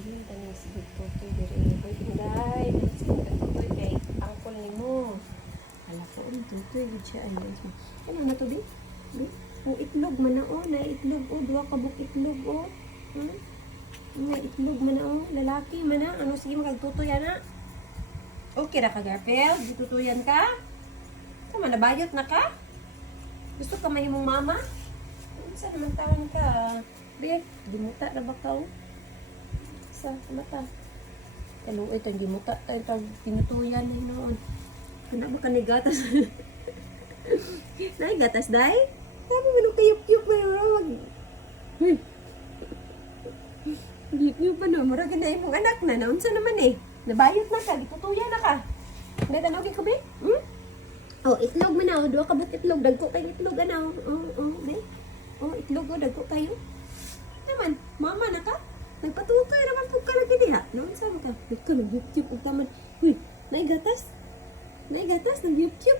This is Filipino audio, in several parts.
Ayun, taning sige po to. Diri, boy, inday. Sige ka to, kay angkol ni mo. Hala ko, tutoy, gud siya. Ayun, siya. Ano na to, di? Di? O, itlog man na, oh. Na itlog, oh. Dua kabuk itlog, oh. Hmm? May itlog man na, oh. Lalaki man na. Ano, sige, magagtutoyan na. Okay na ka, Garfield? Ditutuyan ka? Tama, nabayot na ka? Gusto ka mahimong mama? Saan naman tawan ka? Bek, dimuta na ba ka? Sa mata. Kaluoy, itong dimuta. Itong pinutuyan na noon. Kana ba ka ni gatas? Nay, gatas, day? Sabi mo nung kayup-kayup na yun. Kayup-kayup pa no? Mura ganda yung anak na. Naunsa naman eh. Nabayot na ka. Ditutuyan na ka. Natanogin ko, be? Hmm? Oh, itlog mo na. Dua kabuk itlog. Dagko kayo itlog, ano? Be? Oh, itlog, dagko kayo. Naman, mama na ka? Nagpatutoy naman po ka lagi diha. Naman sabi ka? Ikaw, nag-yup-yup. Ang taman. Huy, naigatas? Naigatas? Nag-yup-yup.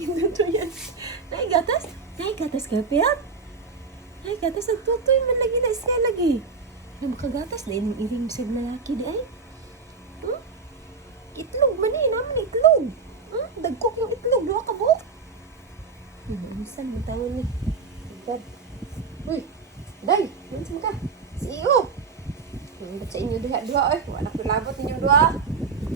Tutuyan. Naigatas? Naigatas ka, Piat? Naigatas? Nagtutoy man lagi na isya lagi. Alam makagatas na ining-iring sa lalaki di ay. Hmm? Itlog man eh. Naman itlog. Hmm? Dagkok yung itlog. Dua ka buhok. Saan mo tawon ni? God. Uy! Day! Nandiyan ka? Si iyo! Ba't sa inyo duha-duha eh? Wala ko labot ninyong duha.